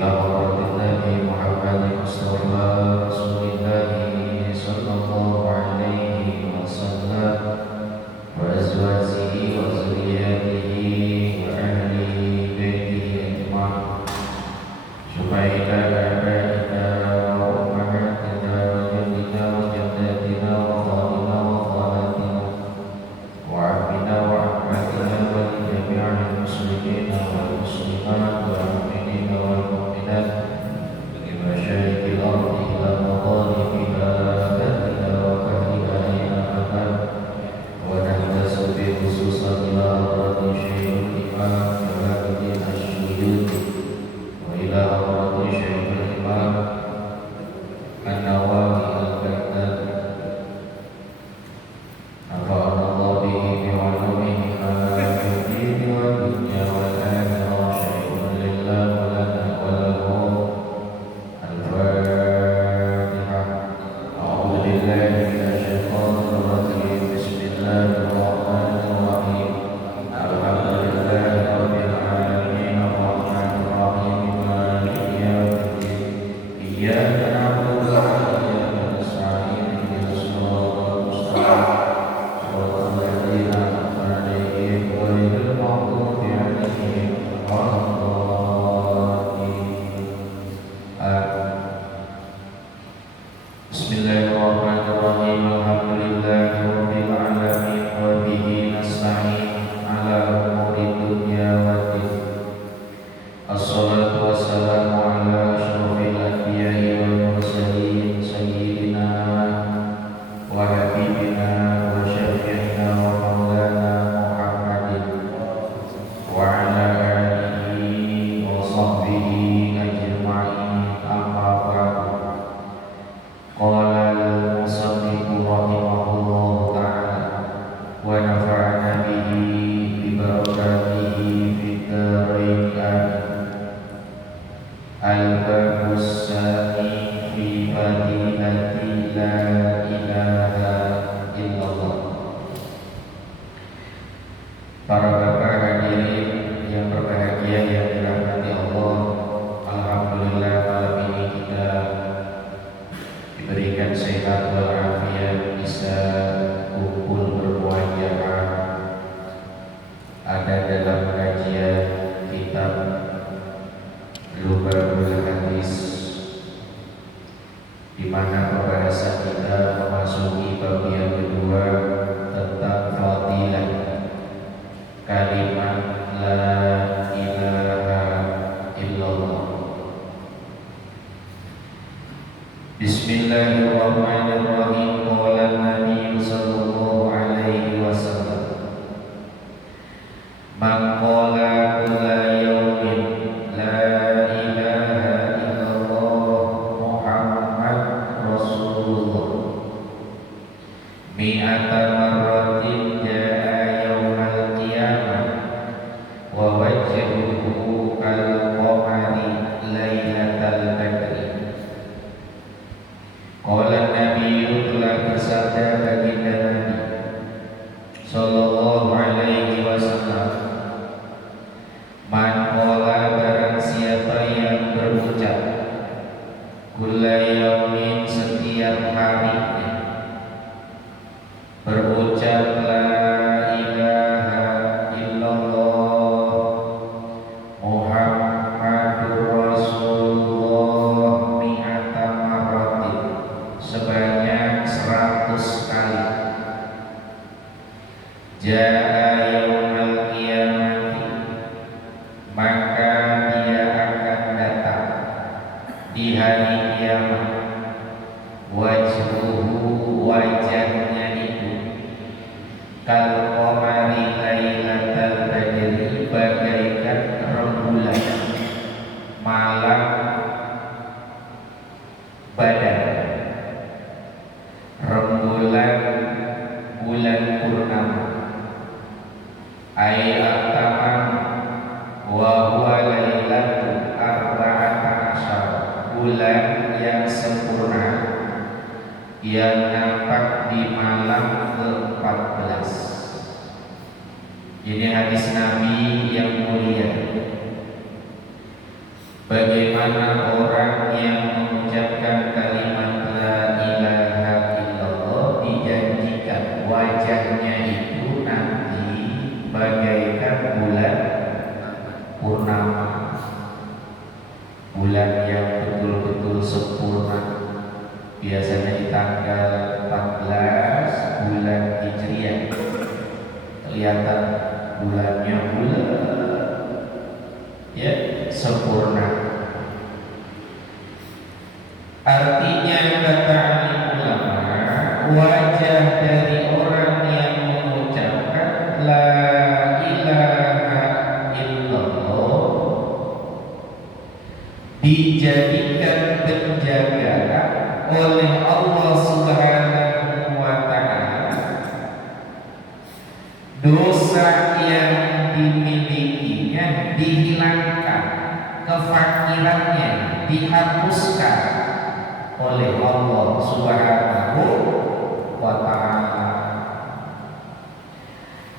إلى حضرة النبي محمد مصطفى رسول الله صلى الله عليه وسلم وأزواجه وذرياته وأهل بيته أجمعين شفعاء آبائنا وأمهاتنا وجدنا وجداتنا وخالنا وخالاتنا وعمنا وعماتنا ولجميع المسلمين والمسلمات والمؤمنين والمؤمنات بمشارق الأرض إلى مغاربها أهلها وأهلها أينما ونهتز بخصوصا إلى حضرة شيخ الإمام جلال الدين السيوطي وإلى حضرة شيخ الإمام النووي البغدادي نفعنا الله به بعلومهما في الدين والدنيا والآخرة شيء لله ولنا وله الفاتحة أعوذ بالله من الشيطان الرجيم بسم الله الرحمن الرحيم الحمد لله رب العالمين الرحمن الرحيم مالك يوم الدين إياك نعبد وإياك نستعين اهدنا الصراط المستقيم صراط الذين أنعمت عليهم غير المغضوب عليهم ولا الضالين آمين. بسم الله الرحمن الرحيم الحمد لله رب العالمين وبه نستعين على أمور الدنيا والدين الصلاة والسلام على أشرف الأنبياء والمرسلين سيدنا وحبيبنا وشفيعنا ومولانا محمد وعلى آله وصحبه أجمعين أما بعد قال المصنف رحمه الله تعالى ونفعنا به ببركاته في الدارين آمين. الباب الثاني في فضيلة لا إله إلا الله. Para bapak hadirin yang berbahagia yang dirahmati Allah, alhamdulillah malam ini kita diberikan sehat walafiat, bisa kumpul bermuajahah ada dalam kajian kitab Lubatul Hadis, di mana pembahasan kita memasuki bagian kedua tentang fadilah kalimat la ilaha illallah. Bismillahirrahmanirrahim. Qala Nabi sallallahu alaihi wasallam, man qala kulla yawmin la ilaha illallah Muhammad Rasulullah mi'ata marratin jaa yawmal qiyamah wa wajhuhu al-qamari lailatal badri. Qala Nabi telah bersabda baginda Nabi sallallahu alaihi wasallam, man qala barang siapa yang berucap kulla yaumin setiap harinya berucap la ilaha illallah Muhammadur Rasulullah mi'ata marratin sebanyak 100 kali, jaa yaumal qiyamati maka dia akan datang di hari kiamat, wajhuhu wajahnya itu kal qamari lailatal badri bagaikan rembulan malam badar, rembulan bulan purnama, ay al-tamam wa huwa lailatul arba'ata asyar, bulan yang sempurna yang nampak di malam ke-14. Ini hadis Nabi yang mulia. Bagaimana sebagaimana orang yang mengucapkan kalimat la ilaha illallah dijanjikan wajahnya itu nanti bagaikan bulan purnama, bulan yang betul-betul sempurna, biasanya di tanggal 14 bulan Hijriah kelihatan bulannya bulan ya sempurna. Artinya kata alim ulama, wajah dari orang yang mengucapkan la ilaha illallah dijadikan penjagaan oleh Allah Subhanahu wa ta'ala. Dosa yang dimilikinya dihilangkan, kefakirannya dihapuskan oleh Allah Subhanahu wa ta'ala.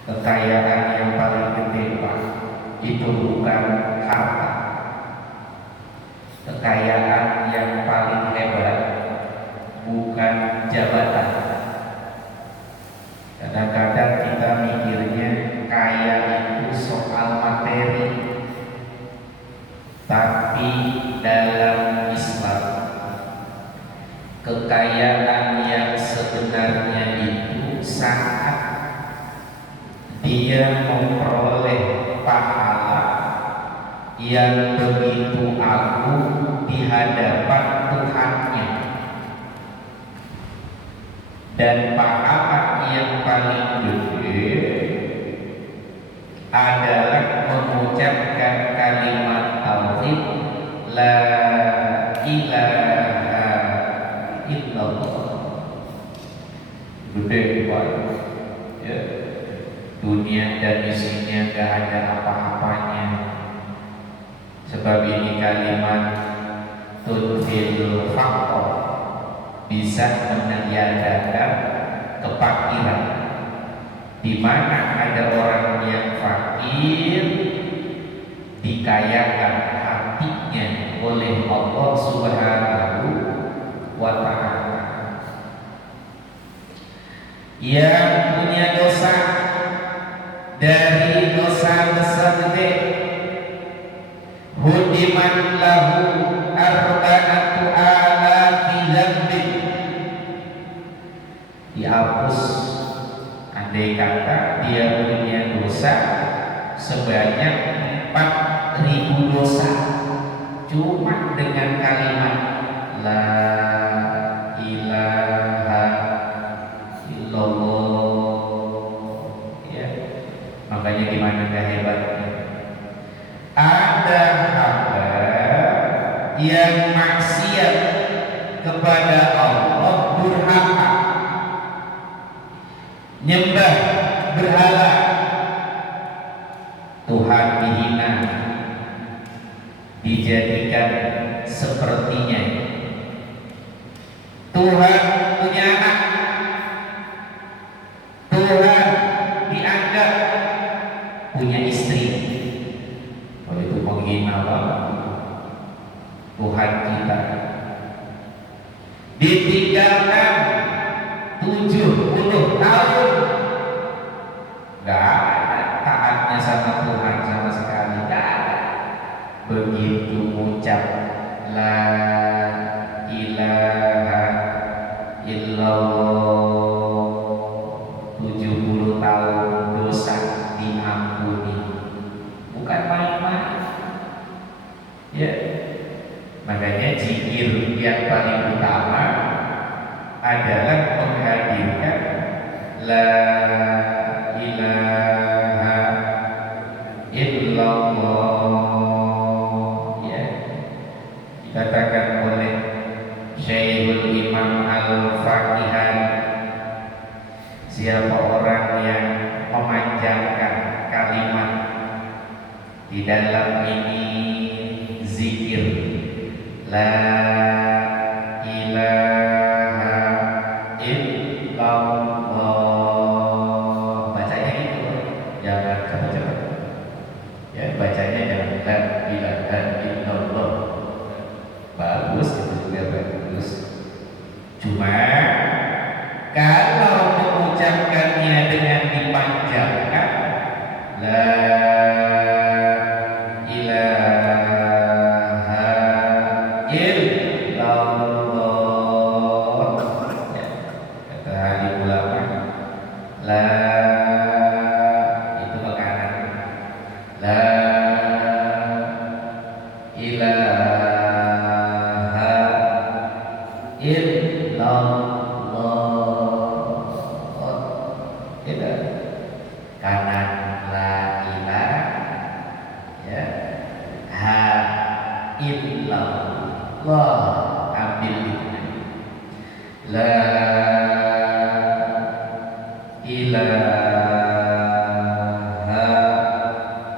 Kekayaan yang paling gede Pak, itu bukan harta. Kekayaan yang paling hebat bukan jabatan. Kadang-kadang kita mikirnya kaya itu soal materi, tapi dalam Islam kekayaan yang sebenarnya itu saat dia memperoleh pahala yang begitu agung di hadapan Tuhannya. Dan pahala yang paling gede adalah mengucapkan kalimat tauhid la ilaha illallah. Gede banget ya. Dunia dan isinya gak ada apa-apanya. Sebab ini kalimat tunfil faqr, bisa meniadakan kefakiran. Di mana ada orang yang fakir dikayakan hatinya oleh Allah Subhanahu wa ta'ala. Yang punya dosa dari dosa besar gede, hudiman lahu arba'atu alafi dzambin, dihapus. Andai kata dia punya dosa sebanyak 4.000 dosa, cuma dengan kalimat la ilaha illallah ya. Makanya gimana gak hebatnya. Ada hamba yang maksiat kepada Allah, durhaka, nyembah berhala, Tuhan dihina, dijadikan sepertinya. Tuhan punya anak, Tuhan dianggap punya istri. Kalau itu menghina banget. Tuhan kita ditinggalkan 70 tahun, gak ada taatnya sama Tuhan sama sekali, gak ada. Begitu ucap la ilaha illallah 70 tahun dosa diampuni, bukan main-main ya. Makanya zikir yang paling utama adalah menghadirkan la ilaha illallah ya. Dikatakan oleh Syekhul Imam Al-Faqihan, siapa orang yang memanjangkan kalimat di dalam ini zikir la ilaha illallah, bacanya gitu, jangan cepet-cepet ya, bacanya jangan la ilaha illallah, Cuma kalau mengucapkannya dengan dipanjangkan, la ilaha illallah, ya, kata alim ulama, la itu ke kanan, la ilaha illallah, tidak kanan la ilaha, ya, ha illallah, ambil itu, la ilaha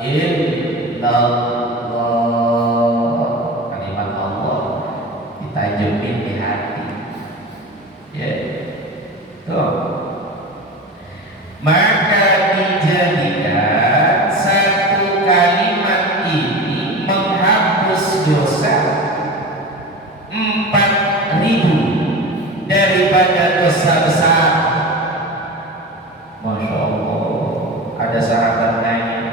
illallah, kalimat Allah ditajemin di hati, ya, tuh. Maka dijadikan satu kalimat ini menghapus dosa 4.000 daripada dosa besar. Masya Allah. Ada sahabat nanya,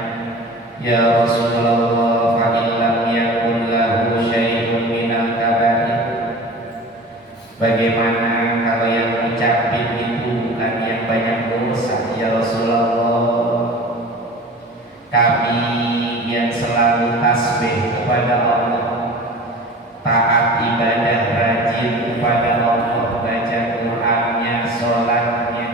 ya Rasulullah, fa illam yakun lahu syai'un minal kabair, bagaimana kalau yang ucapin itu bukan yang banyak dosa? Ya Rasulullah, kami yang selalu tasbih kepada Allah, taat ibadah, rajin kepada Allah, baca Qur'annya, sholatnya,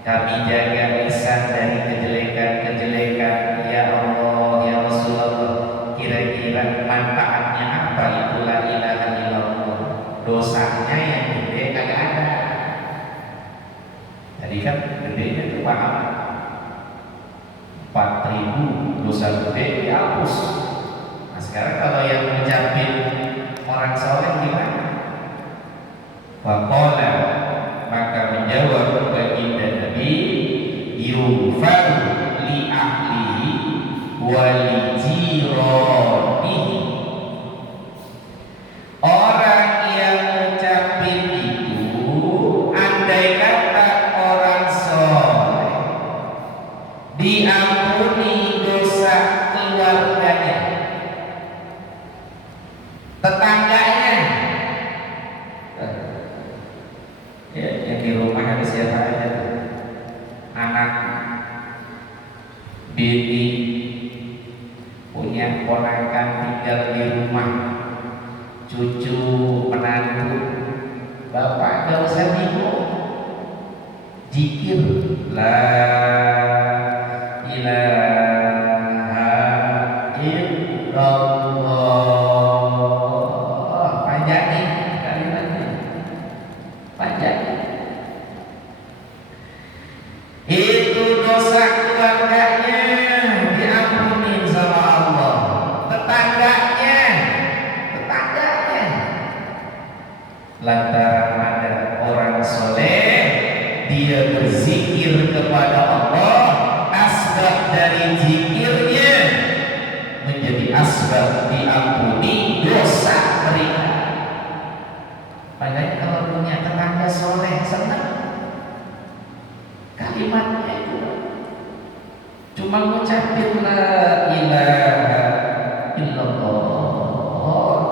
kami jaga lisan dari kejelekan-kejelekan. Ya Allah, ya Rasulullah, kira-kira manfaatnya apa itu la ilaha illallah? Dosanya yang gede kagak ada. Tadi kan gedenya itu paham, 4.000 dosa gede dihapus. Nah sekarang kalau yang mengucapin orang soleh gimana? Faqala, maka menjawab baginda Nabi, yughfaru li ahlihi wa li jiranihi. Orang yang mengucapin itu, andai kata orang soleh, diampuni dosa keluarganya, tetangganya, ya, yang di rumah ada siapa aja tuh? Anak, bini, punya ponakan tinggal di rumah, cucu, menantu, bapak gak usah bingung, zikir la ilaha illallah, panjangin kalimatnya, panjangin. Itu dosa keluarganya diampuni sama Allah, tetangganya, lantaran ada orang soleh, dia berzikir kepada Allah, asbab dari zikirnya menjadi asbab diampuni dosa mereka. Makanya kalau punya tetangga soleh, senang kalimatnya itu, cuma ngucapin la ilaha illallah,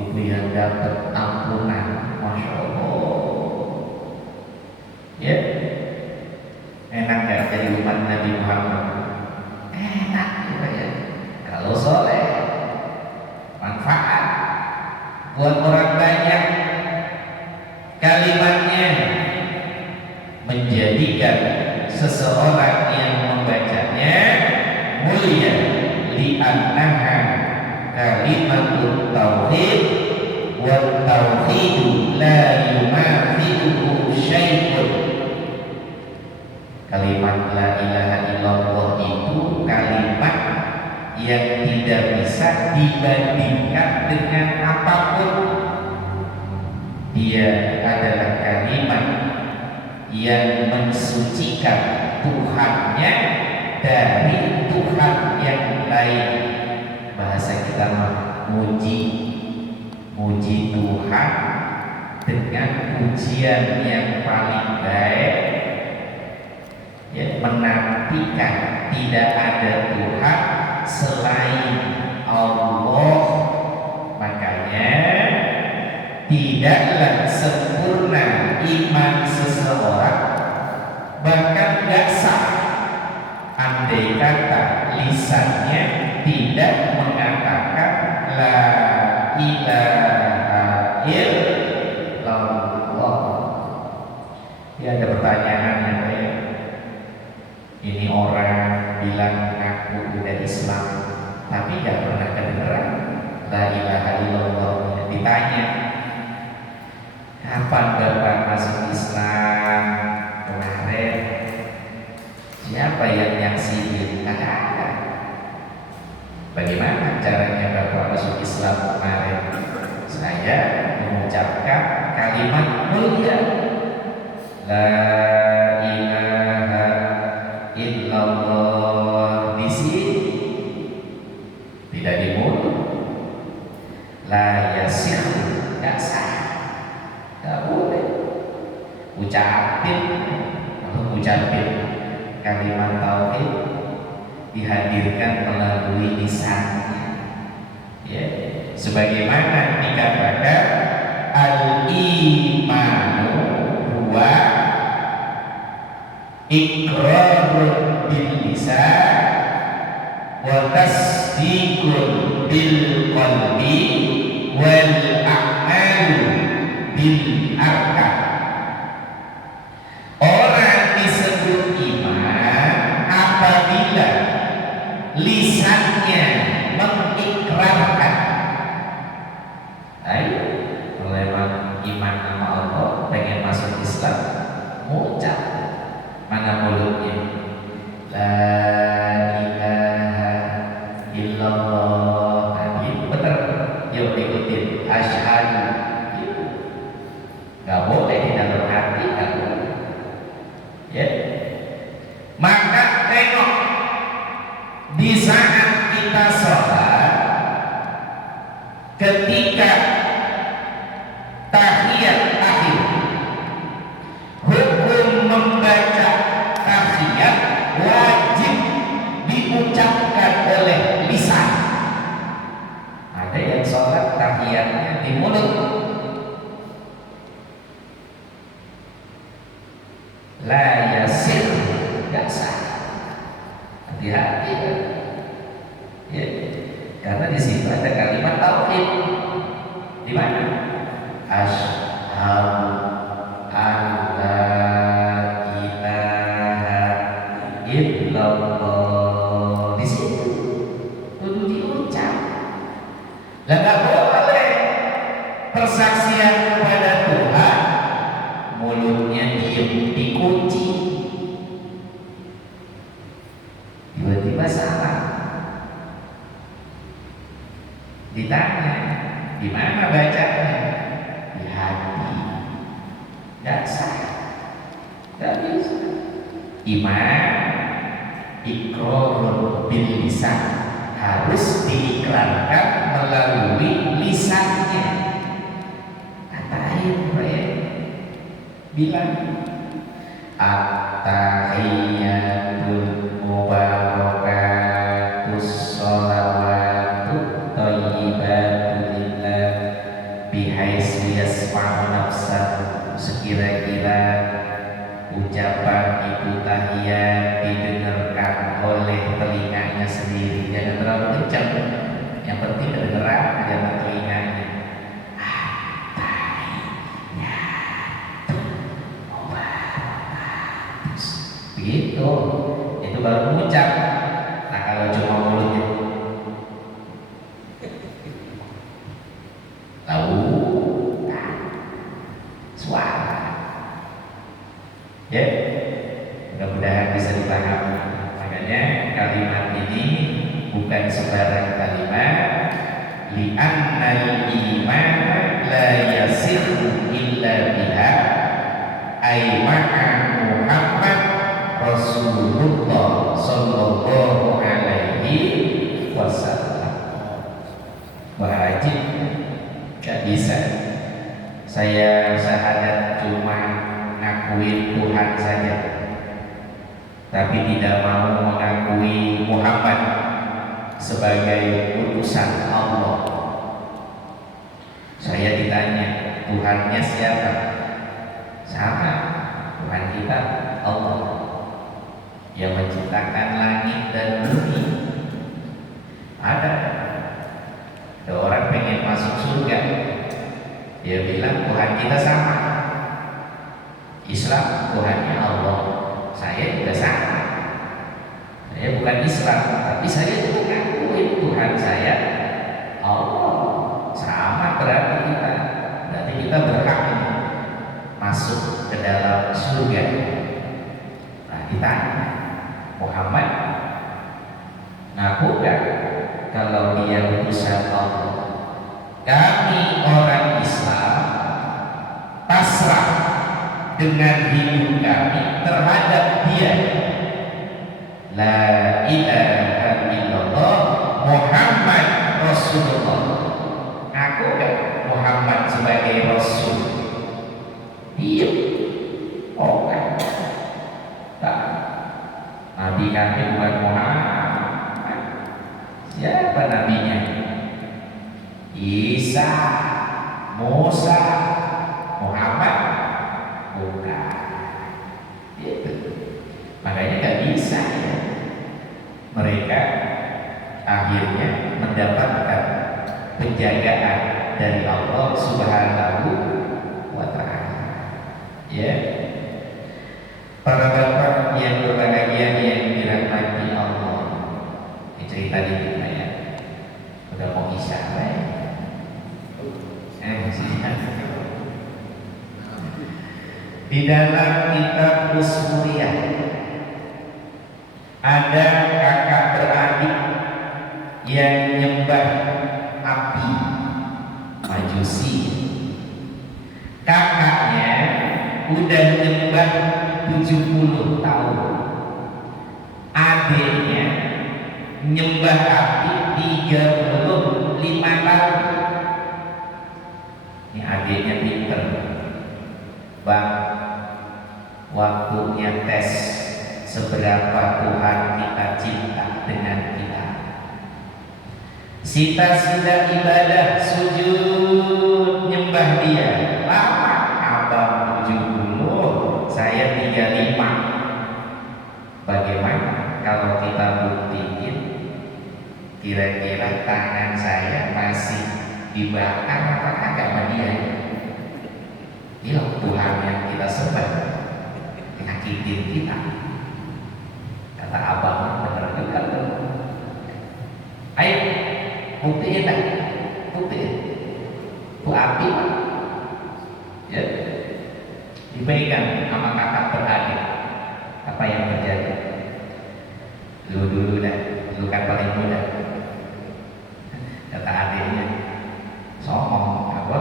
itu yang dapat ampunan. Masya Allah, ya, enak gak jadi umat Nabi Muhammad? Enak juga ya, kalau soleh, manfaat buat orang banyak. Kalimatnya menjadikan seseorang yang membacanya mulia, li'annaha kalimatut tauhid, wa tauhidu la yumathiluhu syai'un. Kalimat la ilaha illallah itu kalimat yang tidak bisa dibandingkan dengan apapun. Dia adalah kalimat yang mensucikan Tuhannya dari Tuhan yang lain. Bahasa kita mah muji Tuhan dengan ujian yang paling baik, ya, menantikan tidak ada Tuhan selain Allah. Makanya tidaklah sempurna iman seseorang, bahkan gak sah andai kata lisannya tidak mengatakan la ilaha illallah. Ya, ada pertanyaan yang kayak ini, orang bilang ngaku udah Islam tapi gak pernah kedengeran la ilaha illallah. Ditanya, kapan Bapak masuk Islam? Kemarin. Siapa yang nyaksiin? Nggak ada. Bagaimana caranya Bapak masuk Islam kemarin? Saya mengucapkan kalimat mulia la ilaha illallah di sini, tidak di mulut. La yasih, nggak sah, nggak boleh. Ucapin kalimat tauhid dihadirkan melalui lisannya, ya. Sebagaimana dikatakan al-imanu huwa iqrarun bil lisan wa tasdiqun bil qalbi wal a'malu bil arkan. Orang disebut iman apabila lisannya mengikrarkan. Ayo, kalau iman nama Allah, pengen masuk Islam, mengucap. Mana mulutnya? La ilaha illallah. Bener, yuk ikutin. Asyhadu. Gak boleh di dalam hati, gak boleh. Ya. Maka tengok di saat kita sholat, ketika tahiyat akhir, hukum membaca tahiyat wajib diucapkan oleh lisan. Ada yang sholat tahiyatnya di mulut, la yasir, gak sah. Hati-hati ya, karena di situ ada kalimat tauhid. Di mana? Asyhadu an la ilaha illallah. Di situ kudu diucap. Lah gak boleh persaksian kepada Tuhan mulutnya diem, dikunci, tiba-tiba salah. Ditanya, di mana bacanya? Di hati. Gak sah, gak bisa. Iman iqrarun bil lisan, harus diikrarkan melalui lisannya. Katain bilang at-tahiyyatul mubarakatus sholawatut thayyibatu lillah bihaitsu yasma'u nafsahu. Sekira-kira ucapan itu tahiyat didengarkan oleh telinganya sendiri, jangan terlalu kencang, yang penting kedengeran aja sama telinganya. Begitu, itu baru mengucap. Nah, kalau cuma mulutnya tahu suara, ya, mudah-mudahan bisa dipahami. Makanya kalimat ini bukan sembarang kalimat. Li'annal iman la yasihu illa biha, ay ma'a Muhammad Rasulullah sallallahu alaihi wasallam. Wajib, gak bisa Saya syahadat cuma ngakuin Tuhan saja, tapi tidak mau mengakui Muhammad sebagai utusan Allah. Saya ditanya, Tuhannya siapa? Sama, Tuhan kita Allah yang menciptakan langit dan bumi. Ada orang pengen masuk surga, dia bilang Tuhan kita sama. Islam Tuhannya Allah, saya juga sama. Saya bukan Islam, tapi saya juga ngakuin Tuhan saya Allah. Sama berarti kita berhak masuk ke dalam surga. Nah, ditanya, Muhammad ngaku gak kalau dia utusan Allah? Kami orang Islam pasrah dengan hidup kami terhadap dia. La ilaha illallah Muhammad Rasulullah. Aku gak Muhammad sebagai Rasul? Iya. Oh kan. Tak. Nabi kami bukan Muhammad. Siapa nabinya? Isa, Musa, Muhammad bukan. Itu. Makanya gak bisa ya. Mereka akhirnya mendapatkan penjagaan dari Allah Subhanahu wa Ta'ala. Ya, para bapak yang berbahagia yang dirahmati Allah, ini cerita dikit ya. Udah mau isya ya. Di dalam kitab Usmuriyah ada kakak beradik yang nyembah api, Majusi. Kakaknya udah nyembah 70 tahun, adiknya nyembah api 35 tahun. Ini adiknya pinter, Bang. Waktunya tes seberapa Tuhan kita cinta dengan kita. Sita sudah ibadah sujud nyembah dia lama, abang 70, saya 35. Bagaimana kalau kita buktiin kira-kira tangan saya masih dibakar apa kagak sama dia? Ini Tuhan yang kita sembah nyakitin kita. Kata abang bener juga tuh. Ayo buktiin dah, buktiin. Itu api, ya, dipegang sama kakak beradik. Apa yang terjadi? Lu dulu dah, lu kan paling muda. Kata adiknya, somong, apa?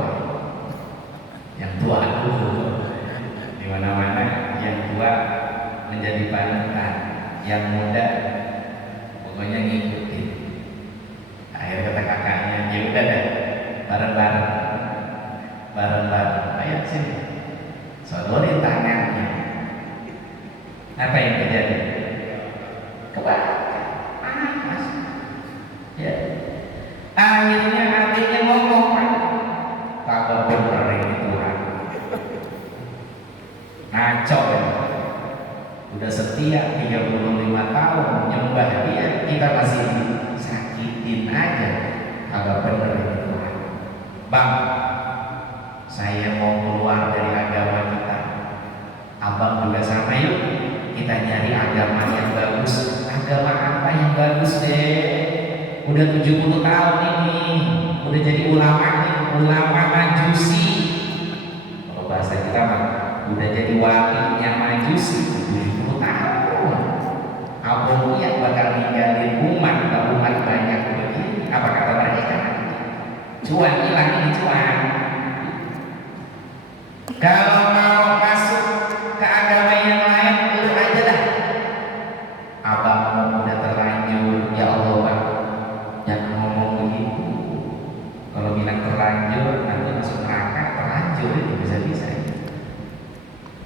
Yang tua dulu. Di mana-mana yang tua menjadi panutan, yang muda pokoknya ngikutin. Akhirnya kata kakaknya, ya udah deh, bareng-bareng, ayo sini, sodorin tangannya. Apa yang terjadi? Kebakar, panas. Ya. Akhirnya adiknya ngomong, kagak bener ini Tuhan. Ngaco ya. Udah setia 35 tahun nyembah dia, kita masih sakitin aja. Kagak bener ini Tuhan. Bang, saya mau keluar dari agama kita. Abang juga sama, yuk kita nyari agama yang bagus. Agama apa yang bagus deh? Udah 70 tahun ini, udah jadi ulama nih, ulama Majusi. Kalau bahasa kita mah udah jadi walinya Majusi 70 tahun. Abang lihat bakal ninggalin umat banyak begini. Apa kata mereka? Cuan hilang ini cuan. Kalau mau masuk ke agama yang lain, lu aja dah. Abang udah terlanjur, ya Allah Bang, jangan ngomong begitu. Kalau bilang terlanjur, nanti masuk neraka terlanjur. tahajud itu bisa-bisa.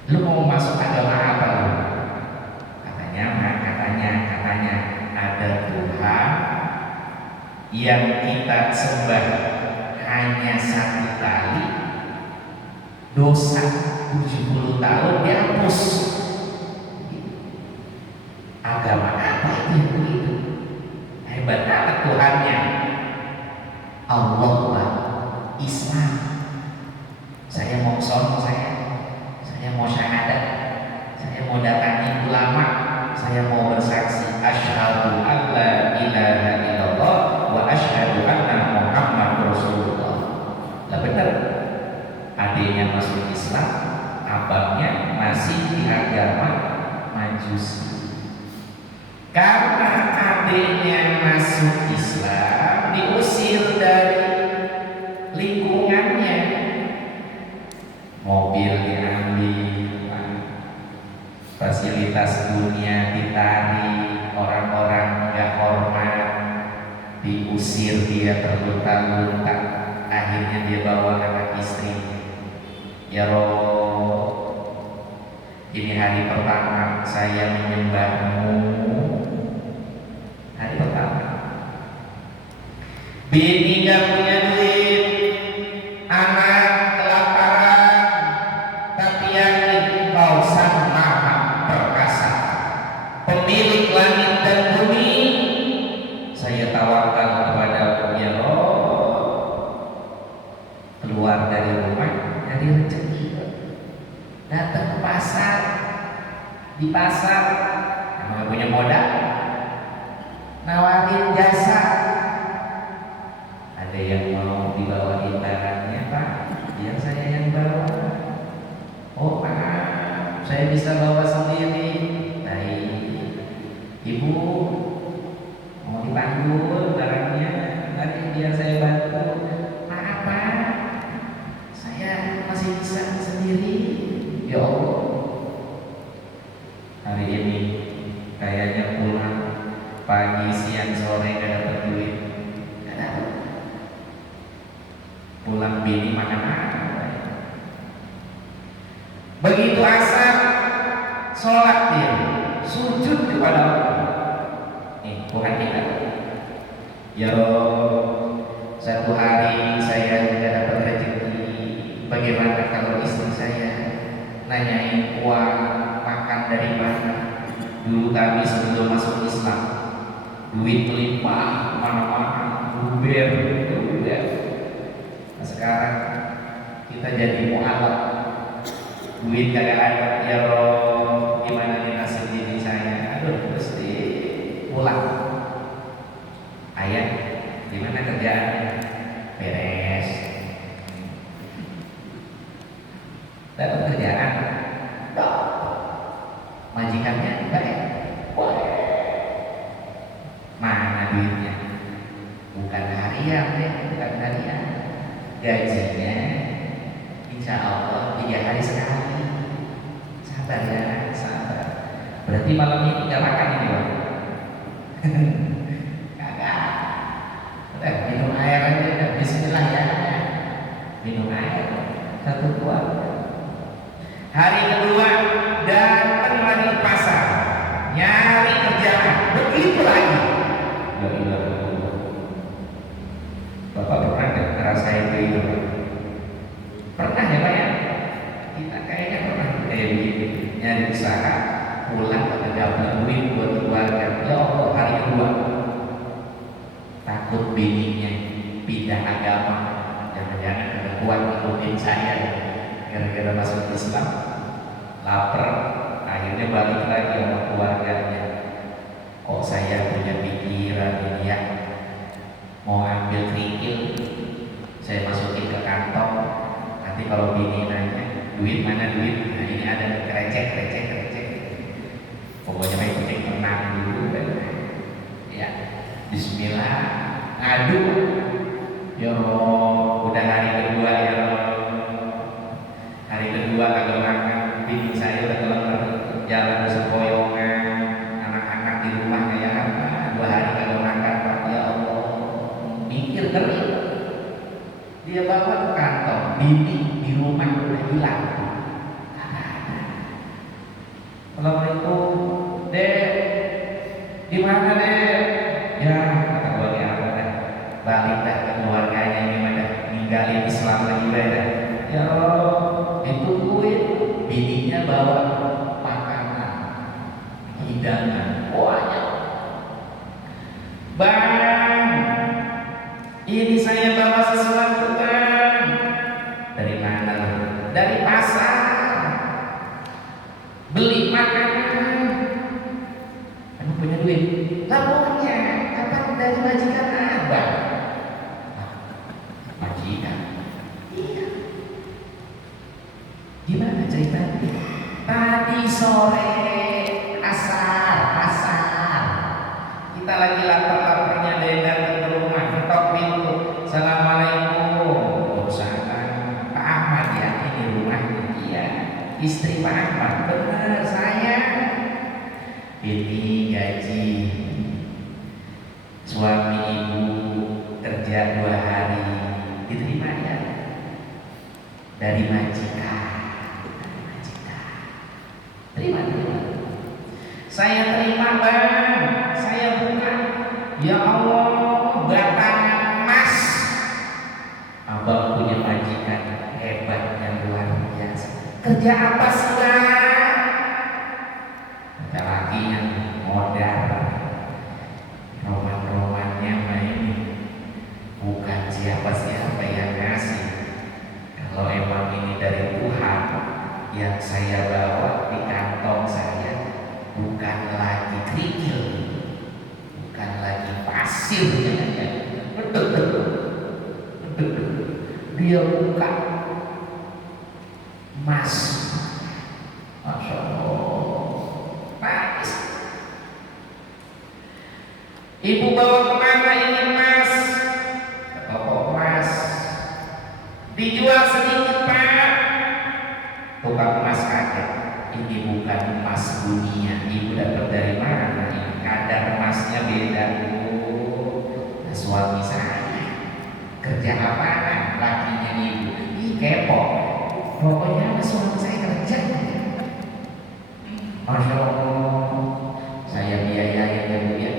Lu mau masuk agama apa lu? Katanya ada Tuhan yang kita sembah hanya satu kali, dosa 70 tahun dihapus. Agama apa itu yang begitu? Hebat banget Tuhannya. Allah lah, Islam. Saya mau sono, saya mau syahadat, saya mau datangi ulama, saya mau bersaksi asyhadu an la ilaha illallah wa asyhadu anna Muhammad Rasulullah. Lah benar, adiknya masuk Islam, abangnya masih di agama Majusi. Karena adiknya masuk Islam, diusir dari lingkungannya, mobil diambil, fasilitas dunia ditarik, orang-orang nggak hormat, diusir dia terlunta-lunta, akhirnya dia bawa anak istrinya. Ya Roh, ini hari pertama saya menyembahmu. Hari pertama bini gak punya duit, anak kelaparan, tapi yakin kau sang maha perkasa, pemilik langit dan bumi. Saya tawakal kepada ya Roh. Keluar dari rumah, dari rezeki, datang ke pasar. Di pasar emang gak punya modal, nawarin jasa. Ada yang mau dibawain barangnya, Pak, biar saya yang bawa. Oh Pak, saya bisa bawa sendiri. Baik, Ibu mau dipanggul barangnya, nanti biar saya bantu. Maaf Pak, saya masih bisa sendiri. Ya Allah, hari ini kayaknya pulang pagi, siang, sore gak dapet duit, gak dapet. Pulang bini mana-mana. Begitu asar, sholat dia, sujud kepada Allah. Tuhan kita. Ya Allah, satu hari saya tidak dapat rezeki. Bagaimana kalau istri saya nanyain uang makan dari mana? Dulu kami sebelum masuk Islam, duit melimpah mana-mana, luber. Nah, sekarang kita jadi mu'alaf, duit kagak ada. Ya Allah, gimana nih nasib diri saya? Aduh, mesti pulang. Ayah, gimana kerjaan? Beres. Dapat kerjaan? Majikannya baik. Mana duitnya? Bukan harian deh, bukan harian. Gajinya insya Allah 3 hari sekali. Sabar ya, sabar. Berarti malam ini gak makan ini Bang? Kagak. Udah minum air aja, bismillah ya. Minum air, satu kuat. Hari kedua datang lagi ke pasar, nyari kerjaan, begitu lagi. Bapak pernah nggak ngerasain itu? Pernah ya Pak ya? Kita kayaknya pernah kayak begini, nyari usaha, pulang gak dapat duit buat keluarga. Ya Allah, hari kedua takut bininya pindah agama, jangan-jangan ada kuat ngikutin saya gara-gara masuk Islam, lapar, akhirnya balik lagi sama keluarganya. Kok saya punya pikiran ini ya, mau ambil kerikil, saya masukin ke kantong. Nanti kalau bini nanya, duit mana duit? Nah ini ada receh. Pokoknya main kucing tenang dulu, ya. Bismillah, ngadu. Ya Allah, udah hari kedua ya Allah. Hari kedua kagak makan, bini saya udah keluar jalan sepoyongan, anak-anak di rumah kayak apa? 2 hari kagak makan, Pak. Ya Allah, mikir ngeri. Dia bawa ke kantong, bini di rumah udah hilang. Assalamualaikum, Dek. Di mana, Dek? Ya, kata keluarga apa dah? Balik dah ke keluarganya ini mana? Ninggalin Islam lagi dah. Ya Allah, ditungguin. Bininya bawa makanan, hidangan, banyak. Bang, ini saya bawa sesuatu, Bang. Dari mana? Dari pasar. Beli makanan. Kamu punya duit? Lah punya. Kapan dari majikan abang? Majikan? Iya. Gimana ceritanya? Tadi sore asar. Kita lagi lapar-laparnya dari datang ke rumah, ketok pintu. Assalamualaikum. Salam. Pak Ahmad ya, ini rumahnya. Iya. Istri Pak Ahmad, benar saya. Ini gaji suami ibu kerja 2 hari diterima ya dari majikan. Terima. Saya terima, Bang. Saya buka. Ya Allah, batangan emas. Abang punya majikan hebat yang luar biasa. Kerja apa sih, Bang? Laki yang modal, roman-romannya main, bukan siapa-siapa yang ngasih. Kalau emang ini dari Tuhan, yang saya bawa di kantong saya bukan lagi kerikil, bukan lagi pasir, dia buka emas. Masya Allah, nangis. Ibu bawa kemana ini emas? Ke toko emas. Dijual sedikit, Pak. Tukang emas kaget. Ini bukan emas dunia. Ibu dapat dari mana ini? Kadar emasnya beda, Bu. Nah, suami saya kerja apaan? Lakinya ibu. Ih, kepo. Pokoknya suami saya kerja. Masya Allah, saya biayain ya Bu ya.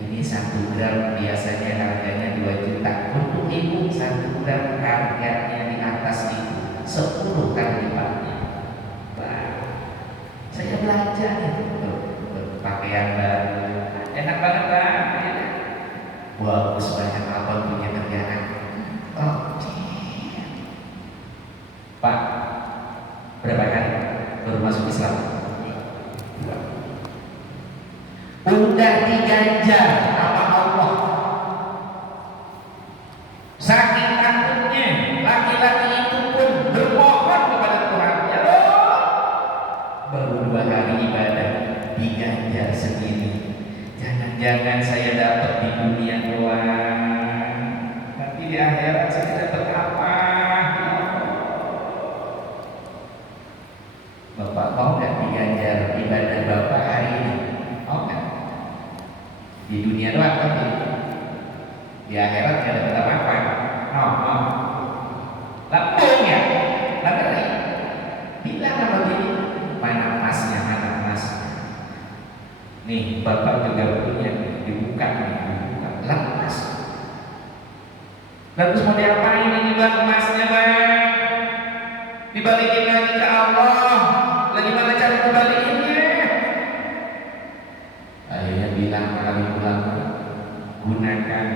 Ini 1 gram biasanya harganya 2 juta. Untuk ibu 1 gram harganya di atas itu 10 kali lipatnya. Saya belanja itu pakaian baru, enak banget, Bang. Bagus banyak apa punya kerjaan. Oh, Pak, berapa kali baru masuk Islam? Udah diganjar sama Allah. Saking takutnya laki-laki itu pun bermohon kepada Tuhan, ya Allah, baru 2 hari ibadah diganjar sendiri. Jangan-jangan saya dapat di dunia doang, tapi di akhirat saya dapat apa? Bapak mau nggak diganjar ibadah Bapak hari ini? Mau nggak? Di dunia doang tapi di akhirat nggak dapat apa-apa. No. Lambung ya, ngeri. Bilang sama begini, mana emasnya? Nih, Bapak juga punya, dibuka. Lemas. Terus mau diapain ini, Bang, emasnya, Bang? Dibalikin lagi ke Allah. Lagi mana cara kembaliinnya? Akhirnya bilang kali ulama, gunakan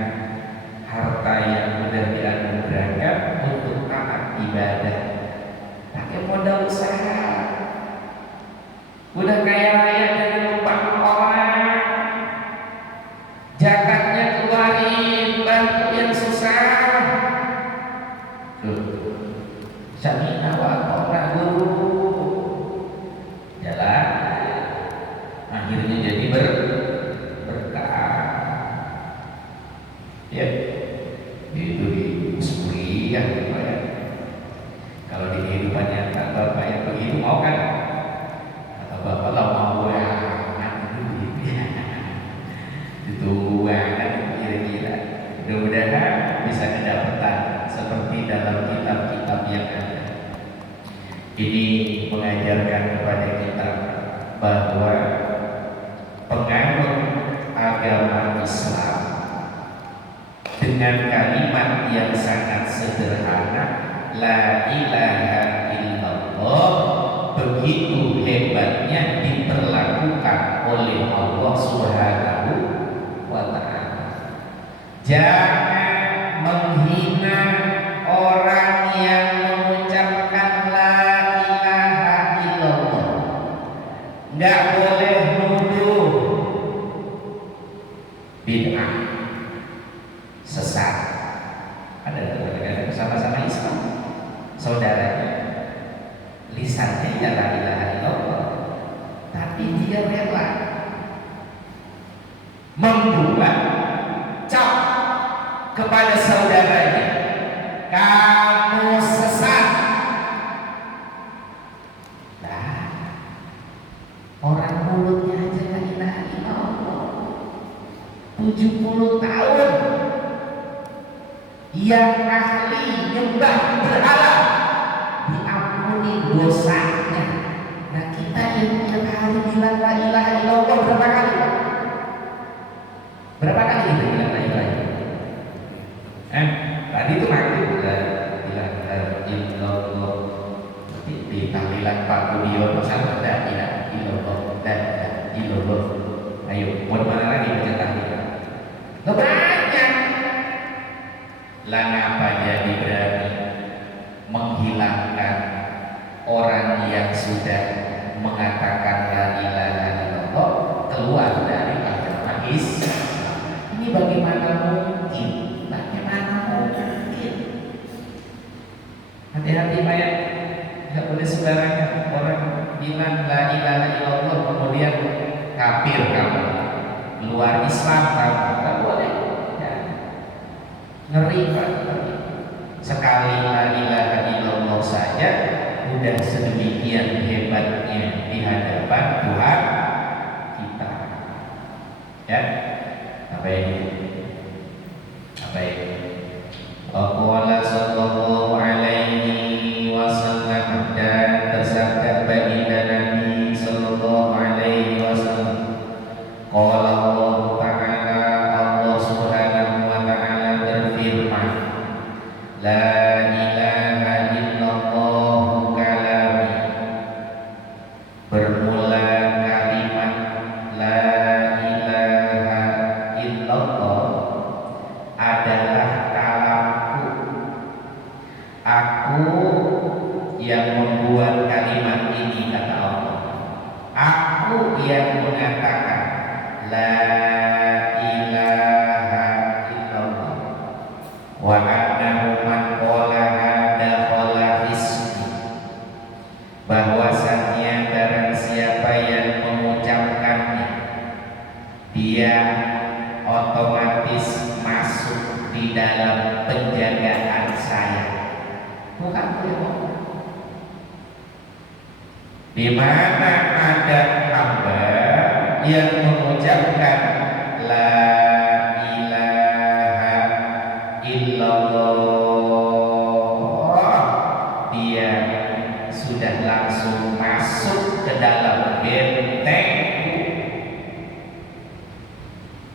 harta yang sudah dianugerahkan untuk taat ibadah. Pakai modal usaha. Udah kaya raya jangan lupa orang. Zakatnya keluarin, bantu yang susah. Samina wa ata'na guru. Jalan. Akhirnya jadi berkah. Ya, itu di suriah ya. Kalau di kehidupan nyata Bapak yang begitu mau kan? Kata Bapak lah mau ya, itu kan kira-kira. Mudah-mudahan bisa kedapatan seperti dalam kitab-kitab yang ada. Ini mengajarkan kepada kita bahwa penganut agama Islam dengan kalimat yang sangat sederhana, la ilaha illallah, begitu hebatnya diperlakukan oleh Allah Subhanahu wa ta'ala. Jangan menghina orang yang mengucapkan la ilaha illallah. Nggak boleh nuduh bid'ah, sesat. Ada kadang-kadang sama-sama Islam, saudaranya lisannya ya la ilaha illallah, tapi dia rela membuat cap kepada saudaranya, kamu sesat. Nah, orang mulutnya aja la ilaha illallah 70 tahun yang ahli nyembah berhala diampuni dosanya. Nah, kita yang tiap hari bilang la ilaha illallah berapa kali, Pak? Berapa kali kita bilang la ilaha illallah? Tadi itu maghrib bilang illallah. Di tahlilan Pak Budion masa ada ilaha illallah dan illallah. Ayo, buat mana lagi baca tahlilan? Banyak. Lah ngapa jadi berani menghilangkan orang yang sudah mengatakan la ilaha illallah keluar dari agama Islam? Ini bagaimana mungkin? Bagaimana mungkin? Hati-hati Pak ya, nggak boleh sembarangan orang bilang la ilaha illallah kemudian kafir kamu, keluar Islam kamu, nggak boleh. Ngeri Pak, sekali la ilaha illallah saja udah sedemikian hebatnya di hadapan Tuhan kita. Ya, apa ini? Apa ini? Qala sallallahu alaihi wasallam, dan tersabda baginda Nabi sallallahu alaihi wasallam, qala Allah Ta'ala, Allah Subhanahu wa ta'ala berfirman, la ilaha illallah kalami, bermula kalimat la ilaha illallah adalah kalamku, aku yang membuat kalimat ini, kata Allah. Aku yang mengatakan la ilaha illallah wa annahu man qalaha dakhala hismi, bahwasanya barang siapa yang mengucapkannya dia otomatis masuk di dalam penjagaan saya. Bukan ngomong. Di mana ada hamba yang mengucapkan la ilaha illallah, dia sudah langsung masuk ke dalam bentengku.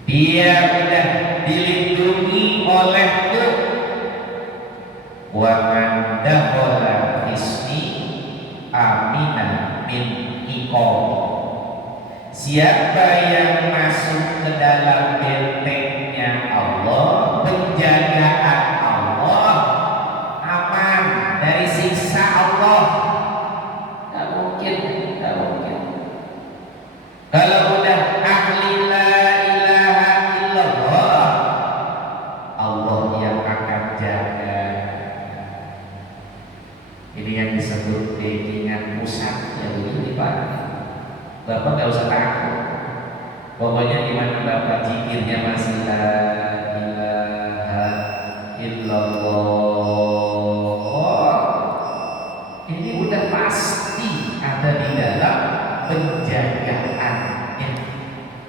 Dia sudah dilindungi olehku. Wa man dakhala hisni aminan min iqami, siapa yang masuk ke dalam bentengnya Allah, penjagaan Allah, aman dari siksa Allah. Tidak mungkin, tidak mungkin. Kalau udah ahli la ilaha illallah, Allah yang akan jaga. Ini yang disebut backingan pusat ya, begini Pak. Bapak nggak usah takut. Pokoknya di mana Bapak zikirnya masih la ilaha illallah, ini udah pasti ada di dalam penjagaannya.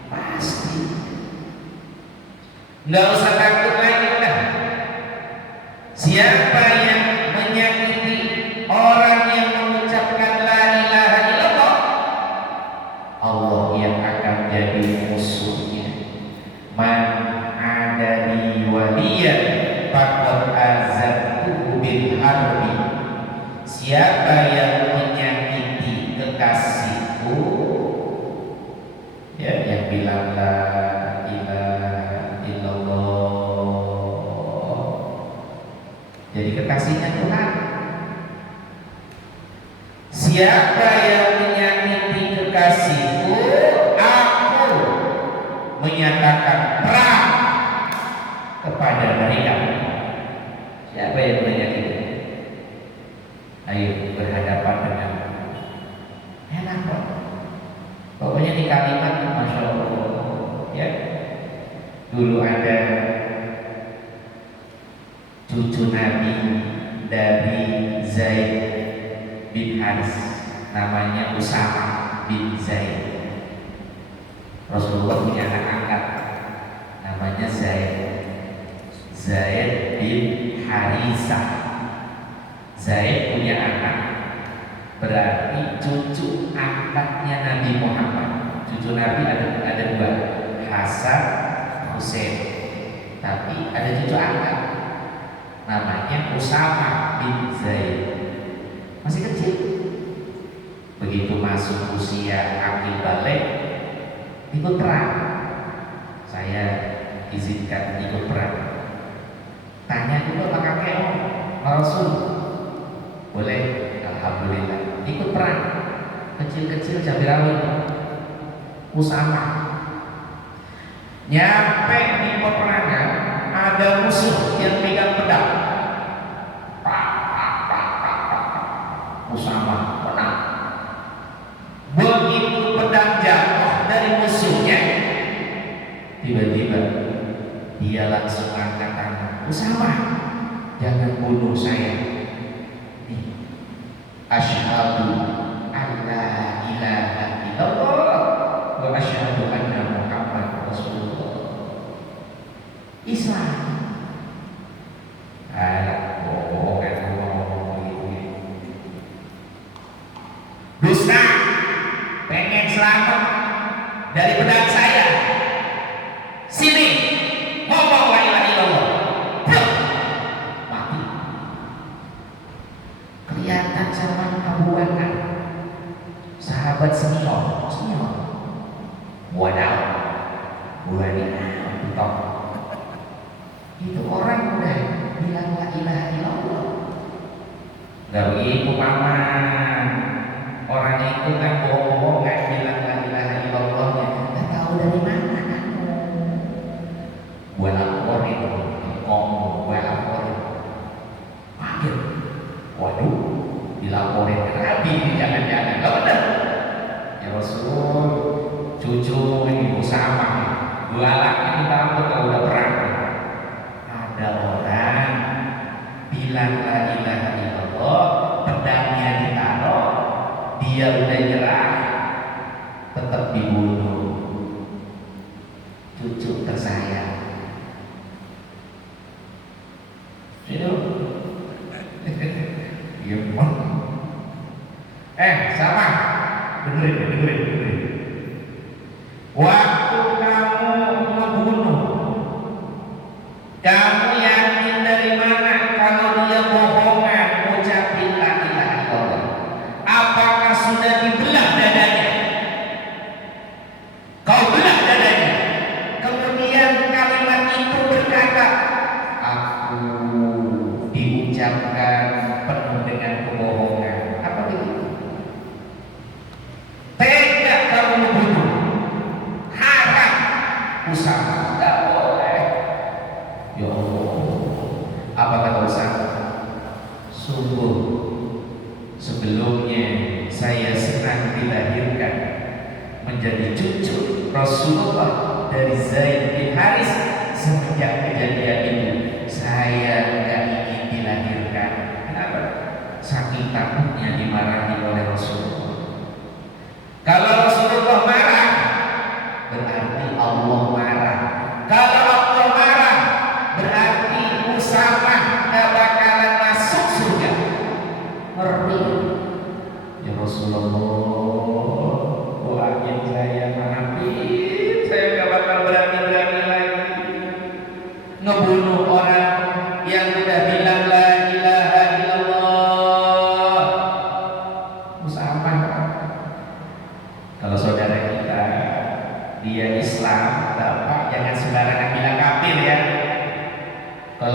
Pasti. Nggak usah takut lagi udah. Siapa yang menyakiti orang yang mengucapkan la ilaha illallah, Allah yang akan jadi musuhnya. Man adani waliyan faqad azantuhu bil harbi. Siapa yang menyakiti kekasihku, ya, yang bilang la ilaha illallah, jadi kekasihnya Tuhan. Siapa yang menyakiti kekasihku, aku menyatakan perang kepada mereka. Siapa yang menyakiti? Ayo berhadapan dengan enak kok. Pokoknya di kalimat Masya Allah, ya. Dulu ada cucu Nabi dari Zaid bin Haris, namanya Usama bin Zaid. Rasulullah punya anak angkat namanya Zaid bin Harisah. Zaid punya anak, berarti cucu angkatnya Nabi Muhammad. Cucu Nabi ada dua, Hasan, Husain. Tapi ada cucu angkat namanya Usama bin Zaid. Masih kecil. Begitu masuk usia akil balik, ikut perang. Saya izinkan ikut perang. Tanya dulu sama kakek, Rasul, boleh? Alhamdulillah. Ikut perang. Kecil-kecil cabai rawit. Usama. Nyampe di peperangan, ada musuh yang megang pedang. Usama menang. Begitu pedang jatuh dari musuhnya, tiba-tiba dia langsung angkat tangan. Usama, jangan bunuh saya. Asyhadu an la ilaha illallah wa asyhadu anna Muhammad Rasulullah. Islam. Dusta, pengen selamat dari pedang saya. Sini, ngomong la ilaha illallah. Mati. Kelihatan sama perbuatan sahabat senior. Wadaw, bukan itu orang udah bilang la ilaha illallah. Gak begitu paman. Orang itu kan bohong, gak bilang la ilaha illallahnya. Gak tahu dari mana kamu. Gue laporin, ngomong, gue laporin. Panggil, waduh, dilaporin ke Nabi, jangan-jangan. Gak bener. Ya Rasul, cucu ini Usama, galak ini takut kalau udah perang. Ada orang bilang la ilaha illallah, pedangnya ditaruh, dia udah nyerah, tetap dibunuh. Cucu tersayang. Itu sama, dengerin. Waktu kamu membunuh, kamu yakin dari mana kalau dia bohongan ucapin la ilaha illallah? Apakah sudah dibelah dadanya? Kau belah dadanya. Kemudian kalimat itu berkata, aku diucapkan penuh dengan kebohongan. Apa begitu? Tega kamu membunuh. Haram. Usama. Tidak boleh. Ya Allah. Apa kata Usama? Sungguh sebelumnya saya senang dilahirkan menjadi cucu Rasulullah dari Zaid bin Haris. Semenjak kejadian itu saya nggak ingin dilahirkan. Kenapa? Saking takutnya dimarahi oleh Rasulullah. Kalau Rasulullah marah, berarti Allah marah. Kalau Allah marah, berarti Usama gak bakal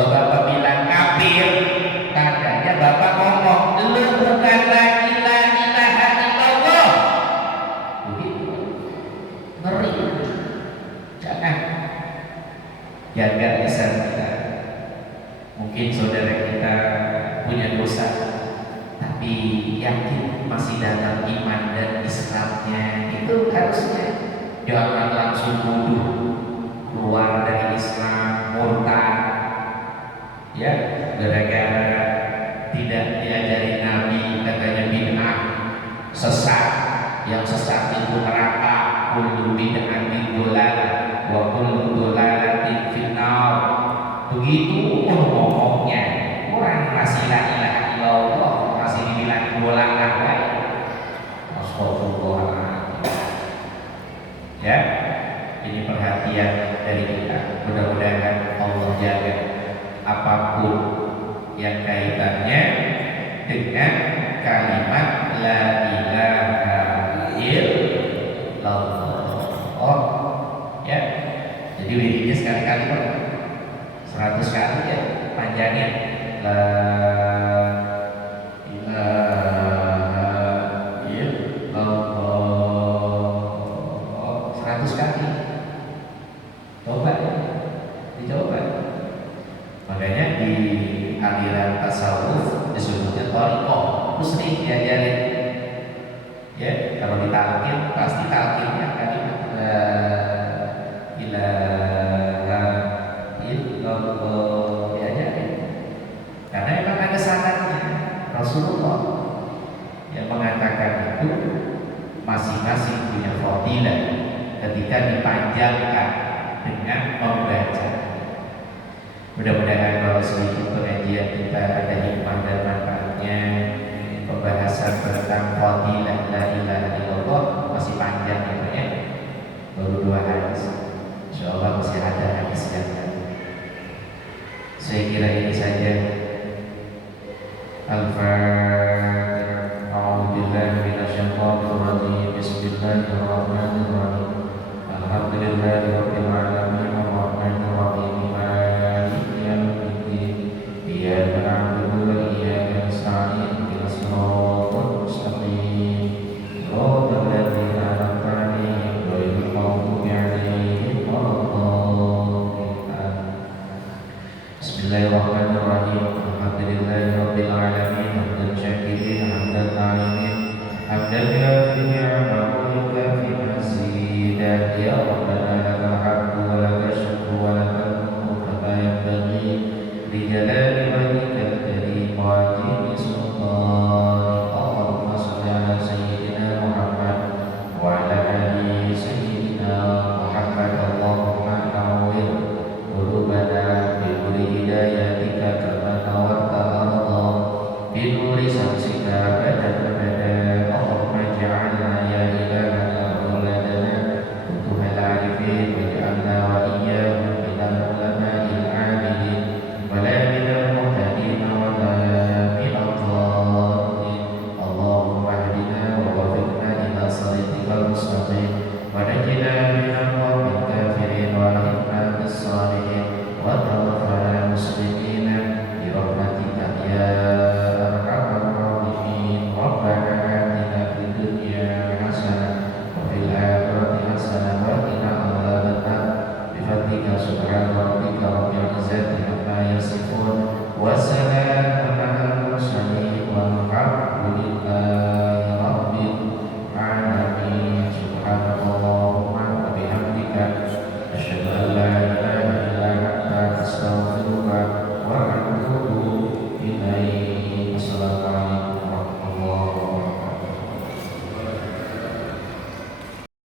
Kalau bapak bilang kafir, tandanya bapak ngomong, lu bukan lagi la ilaha illallah. Begitu. Ngeri. Jangan. Jaga lisan kita. Mungkin saudara kita punya dosa, tapi yakin masih dalam iman dan Islamnya, itu harusnya jangan langsung mundur keluar dari Islam, murtad, ya, gara-gara tidak diajari Nabi, katanya bid'ah, sesat, yang sesat itu neraka, kullu bid'atin dolalah wa kullu dolalatin finnar. Begitu ngomongnya, orang masih la ilaha illallah, masih dibilang dolalah baik. Astagfirullahaladzim. Ya, ini perhatian dari kita. Mudah-mudahan Allah jaga apapun yang kaitannya dengan kalimat la ilaha illallah. Oh, ya. Jadi wiridnya sekali-kali Pak, 100 kali ya panjangnya. La ilaha illallah 100 kali. Coba ya, dicoba. Makanya di aliran tasawuf disebutnya thariqah, terus sering diajarin. Ya, kalau ditalkin pasti talkinnya kalimat la ilaha illallah diajarin. Karena memang ada syaratnya. Rasulullah yang mengatakan itu masing-masing punya fadilah ketika dipanjangkan dengan membaca. Mudah-mudahan kalau sedikit pengajian kita ada hikmah dan manfaatnya. Pembahasan tentang fadilah la ilaha illallah masih panjang ya Pak ya. Baru 2 hadis. Insyaallah masih ada hadis yang lain. Saya kira ini saja. Al-Fatihah. A'udzubillahi minasyaitonir rajim. Bismillahirrahmanirrahim. Alhamdulillahirabbil alamin arrahmanir rahim. Maliki yaumiddin. Iyyaka na'budu wa iyyaka nasta'in. Ihdinas siratal mustaqim. Shiratal ladzina an'amta 'alaihim ghairil maghdubi 'alaihim waladdallin. Bismillahirrahmanirrahim. Alhamdulillahirabbil alamin. Hamdan syakirin, hamdan na'imin, hamdan kafirin ni'amahu yukafi mazidah. Ya Rabbana lakal hamdu wa lakal syukru wa lakal mulku kama yanbaghi li jalali wajhikal karim wa 'azimi sultanik. Allahumma shalli ala sayyidina Muhammad wa ala ali sayyidina Muhammad. Allahumma nawwir qulubana bi nuri hidayatika kama nawwarta al-ardha bi nuri samsika abadan abadan. Allahumma ij'alna ya ilahana auladana futuhal arifin waj'alna wa iyyahum minal ulama'il 'amilin wa la minal muhtadin wa la minal dhalin. Allahumma hdina wa waffiqna ila siratikal mustaqim wa najjina minal qawmil kafirin wa alhiqna bis shalihin wa tawaffana muslimina bi rahmatika ya arhamar rahimin. Rabbana atina fid dunya hasanah wa fil akhirati hasanah wa qina adzabannar. Bi fadlika subhana rabbika rabbil izzati amma yasifun wa salamun alal mursalin walhamdulillahi